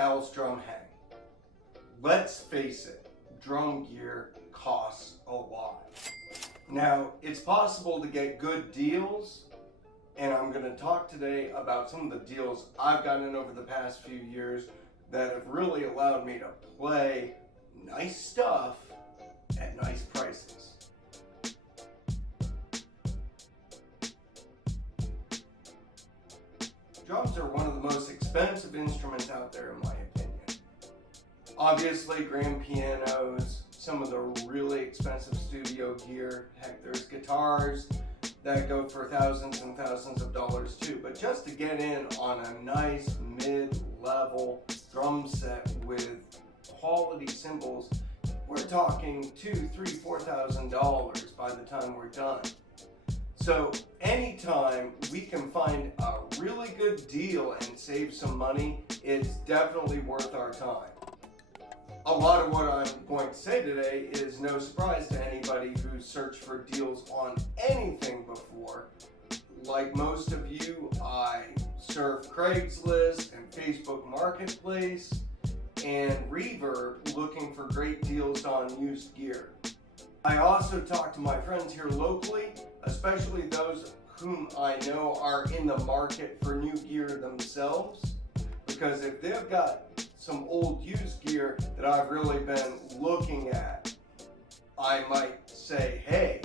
house drum hang. Let's face it, drum gear costs a lot. Now, it's possible to get good deals, and I'm going to talk today about some of the deals I've gotten over the past few years that have really allowed me to play nice stuff at nice prices. Drums are one of the most expensive instruments out there, in my opinion. Obviously, grand pianos, some of the really expensive studio gear. Heck, there's guitars that go for thousands and thousands of dollars too. But just to get in on a nice mid-level drum set with quality cymbals, we're talking $2,000, $3,000, $4,000 by the time we're done. So anytime we can find a really good deal and save some money, it's definitely worth our time. A lot of what I'm going to say today is no surprise to anybody who's searched for deals on anything before. Like most of you, I surf Craigslist and Facebook Marketplace and Reverb looking for great deals on used gear. I also talk to my friends here locally, especially those whom I know are in the market for new gear themselves, because if they've got some old used gear that I've really been looking at, I might say, hey,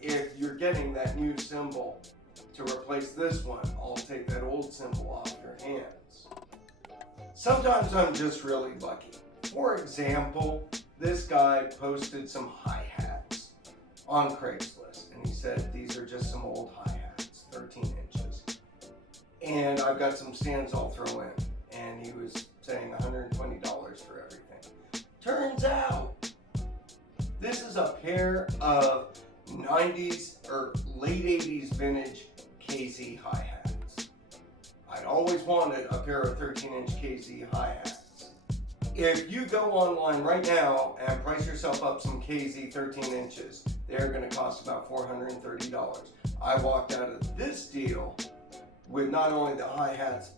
if you're getting that new cymbal to replace this one, I'll take that old cymbal off your hands. Sometimes I'm just really lucky. For example, this guy posted some hi-hats on Craigslist, and he said these are just some old hi-hats, 13 inches. And I've got some stands I'll throw in, and he was saying $120 for everything. Turns out, this is a pair of 90s or late 80s vintage KZ hi-hats. I'd always wanted a pair of 13-inch KZ hi-hats. If you go online right now and price yourself up some KZ 13 inches, they're going to cost about $430. I walked out of this deal with not only the hi-hats,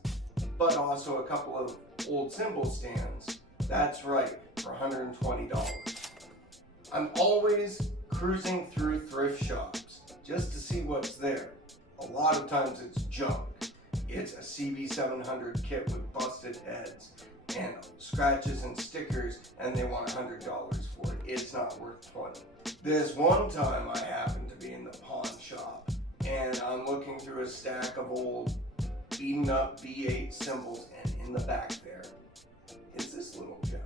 but also a couple of old cymbal stands. That's right, for $120. I'm always cruising through thrift shops just to see what's there. A lot of times it's junk. It's a CB700 kit with busted heads and scratches and stickers, and they want $100 for it. It's not worth $20. This one time I happened to be in the pawn shop, and I'm looking through a stack of old beaten up B8 cymbals, and in the back there is this little gem.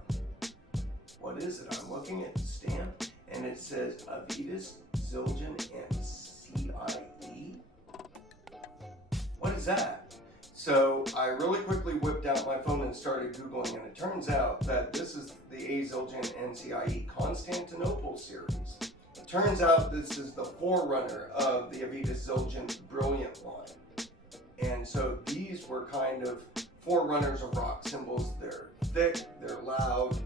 What is it? I'm looking at the stamp, and it says Avitas, Zildjian, and CIE. What is that? So I really quickly whipped out my phone and started Googling, and it turns out that this is the A. Zildjian NCIE Constantinople series. It turns out this is the forerunner of the Avitas Zildjian Brilliant line. And so these were kind of forerunners of rock cymbals. They're thick, they're loud,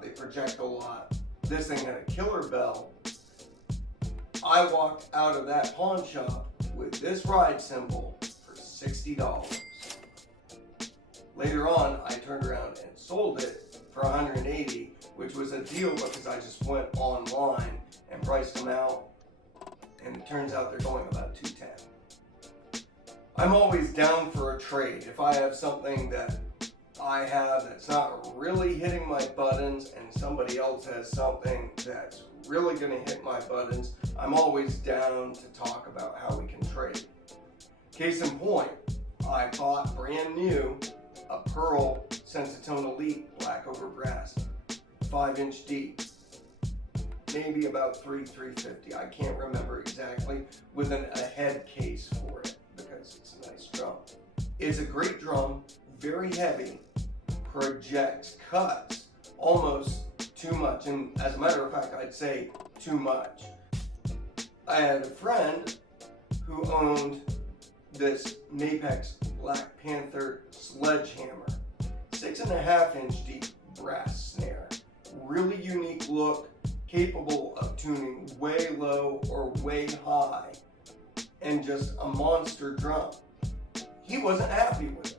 they project a lot. This thing had a killer bell. I walked out of that pawn shop with this ride cymbal for $60. Later on, I turned around and sold it for $180, which was a deal because I just went online and priced them out, and it turns out they're going about $210. I'm always down for a trade. If I have something that I have that's not really hitting my buttons and somebody else has something that's really going to hit my buttons, I'm always down to talk about how we can trade. Case in point, I bought brand new a Pearl Sensitone Elite black over brass, 5-inch deep, maybe about $350. I can't remember exactly, with a head case for it because it's a nice drum. It's a great drum, very heavy, projects, cuts almost too much, and as a matter of fact, I'd say too much. I had a friend who owned this Mapex Black Panther sledgehammer, 6.5-inch deep brass snare, really unique look, capable of tuning way low or way high, and just a monster drum. He wasn't happy with it.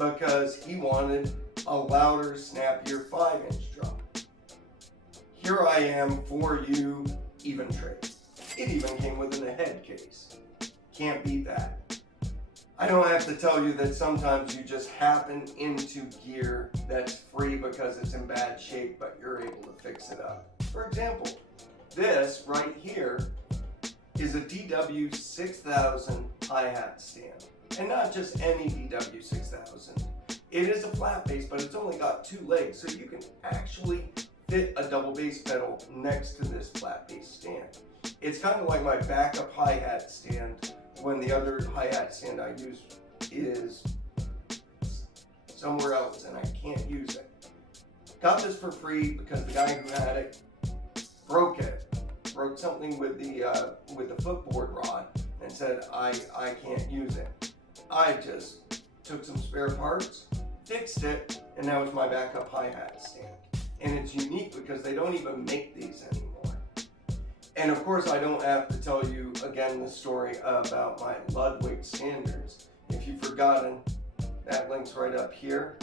because he wanted a louder, snappier 5-inch drum. Here I am for you, even trade. It even came within a head case. Can't beat that. I don't have to tell you that sometimes you just happen into gear that's free because it's in bad shape, but you're able to fix it up. For example, this right here is a DW6000 hi-hat stand. And not just any DW6000. It is a flat bass, but it's only got 2 legs, so you can actually fit a double bass pedal next to this flat bass stand. It's kind of like my backup hi-hat stand when the other hi-hat stand I use is somewhere else and I can't use it. Got this for free because the guy who had it broke it. Broke something with the footboard rod and said I can't use it. I just took some spare parts, fixed it, and now it's my backup hi-hat stand. And it's unique because they don't even make these anymore. And of course, I don't have to tell you again the story about my Ludwig standards. If you've forgotten, that link's right up here.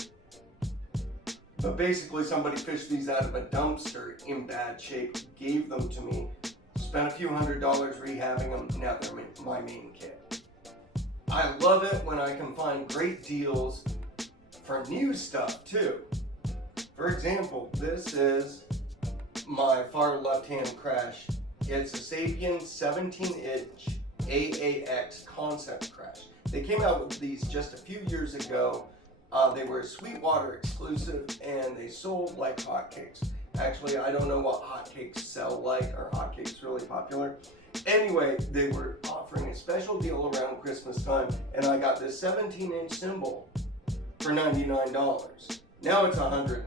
But basically, somebody fished these out of a dumpster in bad shape, gave them to me, spent a few $100s rehabbing them, now they're my main kit. I love it when I can find great deals for new stuff too. For example, this is my far left-hand crash. It's a Sabian 17-inch AAX concept crash. They came out with these just a few years ago. They were Sweetwater exclusive and they sold like hotcakes. Actually, I don't know what hotcakes sell like. Are hotcakes really popular? Anyway, they were offering a special deal around Christmas time and I got this 17-inch cymbal for $99. Now it's $199.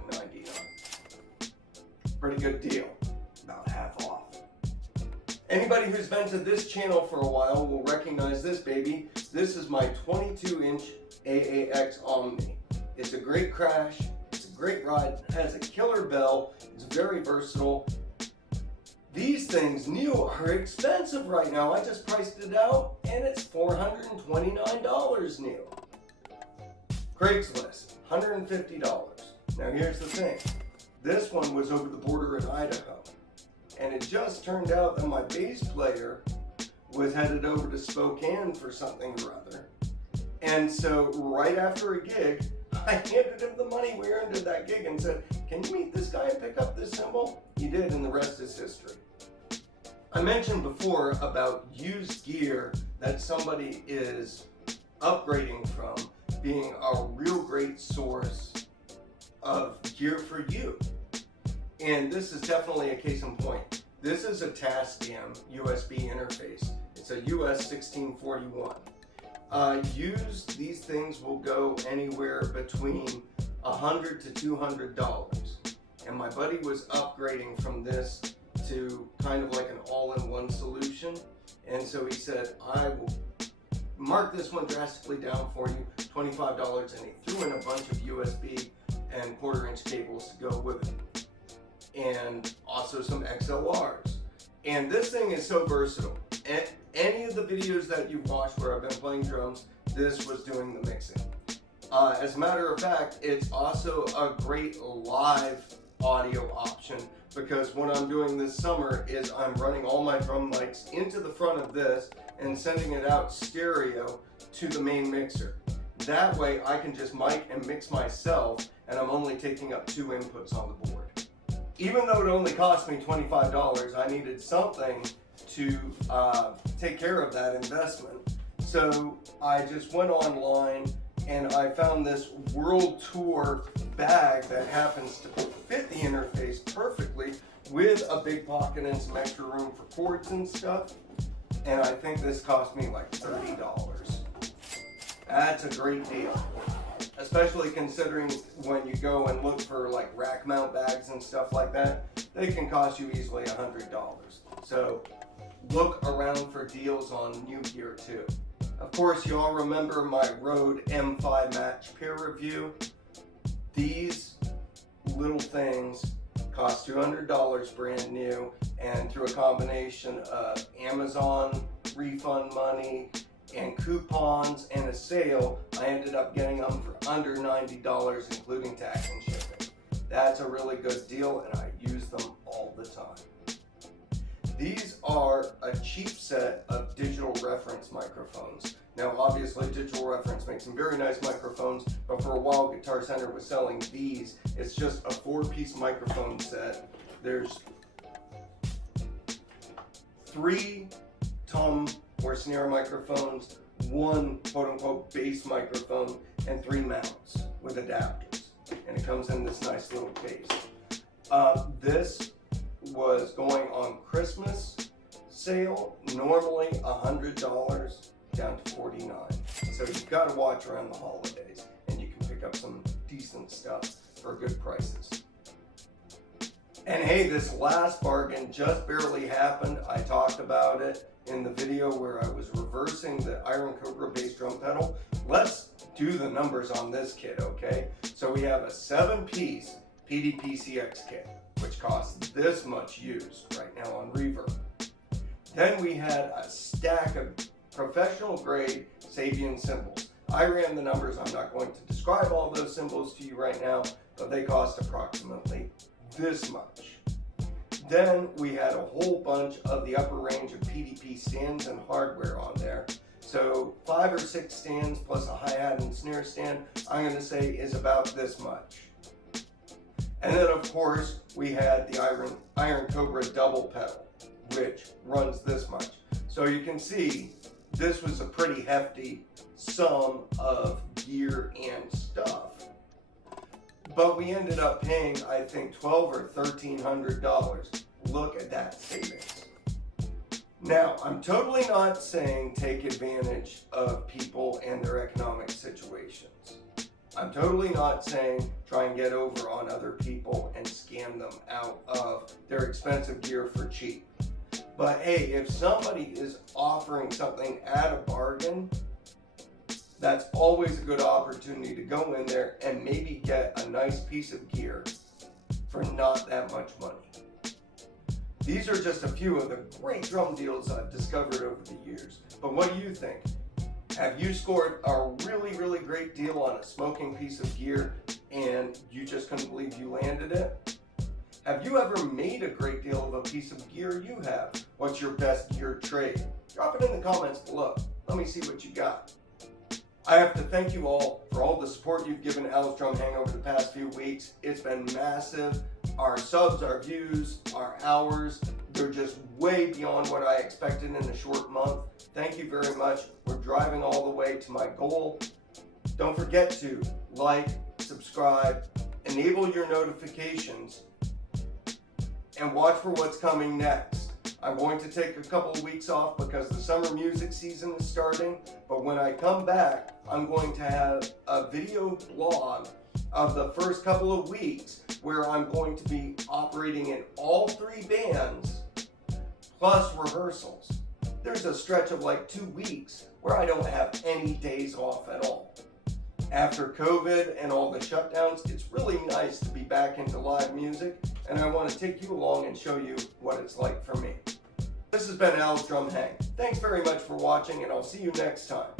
Pretty good deal. About half off. Anybody who's been to this channel for a while will recognize this baby. This is my 22-inch AAX Omni. It's a great crash, it's a great ride, it has a killer bell, it's very versatile. These things new are expensive right now. I just priced it out and it's $429 new. Craigslist, $150. Now here's the thing. This one was over the border in Idaho. And it just turned out that my bass player was headed over to Spokane for something or other. And so right after a gig, I handed him the money we earned at that gig and said, can you meet this guy and pick up this cymbal? He did, and the rest is history. I mentioned before about used gear that somebody is upgrading from being a real great source of gear for you. And this is definitely a case in point. This is a Tascam USB interface. It's a US 1641. Used, these things will go anywhere between $100 to $200. And my buddy was upgrading from this to kind of like an all-in-one solution. And so he said, I will mark this one drastically down for you, $25. And he threw in a bunch of USB and 1/4-inch cables to go with it. And also some XLRs. And this thing is so versatile. Any of the videos that you've watched where I've been playing drums, this was doing the mixing. As a matter of fact, it's also a great live audio option because what I'm doing this summer is I'm running all my drum mics into the front of this and sending it out stereo to the main mixer. That way I can just mic and mix myself and I'm only taking up 2 inputs on the board. Even though it only cost me $25, I needed something to take care of that investment. So I just went online and I found this World Tour bag that happens to fit the interface perfectly with a big pocket and some extra room for cords and stuff. And I think this cost me like $30. That's a great deal. Especially considering when you go and look for like rack mount bags and stuff like that, they can cost you easily $100. So look around for deals on new gear too. Of course, you all remember my Rode M5 Match Peer review. These little things cost $200 brand new, and through a combination of Amazon refund money and coupons and a sale, I ended up getting them for under $90, including tax and shipping. That's a really good deal, and I use them all the time. These are a cheap set of digital reference microphones. Now, obviously, Digital Reference makes some very nice microphones, but for a while, Guitar Center was selling these. It's just a 4-piece microphone set. There's 3 tom or snare microphones, 1 quote-unquote bass microphone, and 3 mounts with adapters. And it comes in this nice little case. This was going on Christmas sale, normally $100, down to $49. So you've got to watch around the holidays, and you can pick up some decent stuff for good prices. And hey, this last bargain just barely happened. I talked about it in the video where I was reversing the Iron Cobra bass drum pedal. Let's do the numbers on this kit, okay? So we have a 7-piece PDP-CX kit, which costs this much used right now on Reverb. Then we had a stack of professional grade Sabian cymbals. I ran the numbers. I'm not going to describe all those cymbals to you right now, but they cost approximately this much. Then we had a whole bunch of the upper range of PDP stands and hardware on there. So 5 or 6 stands plus a hi-hat and snare stand, I'm going to say is about this much. And then of course we had the Iron Cobra double pedal, which runs this much. So you can see this was a pretty hefty sum of gear and stuff. But we ended up paying, I think, $1,200 or $1,300. Look at that savings. Now, I'm totally not saying take advantage of people and their economic situations. I'm totally not saying try and get over on other people and scam them out of their expensive gear for cheap. But hey, if somebody is offering something at a bargain, that's always a good opportunity to go in there and maybe get a nice piece of gear for not that much money. These are just a few of the great drum deals I've discovered over the years. But what do you think? Have you scored a really, really great deal on a smoking piece of gear and you just couldn't believe you landed it? Have you ever made a great deal of a piece of gear you have? What's your best gear trade? Drop it in the comments below. Let me see what you got. I have to thank you all for all the support you've given Al's Drum Hang over the past few weeks. It's been massive. Our subs, our views, our hours, they're just way beyond what I expected in a short month. Thank you very much. We're driving all the way to my goal. Don't forget to like, subscribe, enable your notifications, and watch for what's coming next. I'm going to take a couple of weeks off because the summer music season is starting, but when I come back, I'm going to have a video blog of the first couple of weeks where I'm going to be operating in all 3 bands plus rehearsals. There's a stretch of like 2 weeks where I don't have any days off at all. After COVID and all the shutdowns, it's really nice to be back into live music, and I want to take you along and show you what it's like for me. This has been Al's Drum Hang. Thanks very much for watching, and I'll see you next time.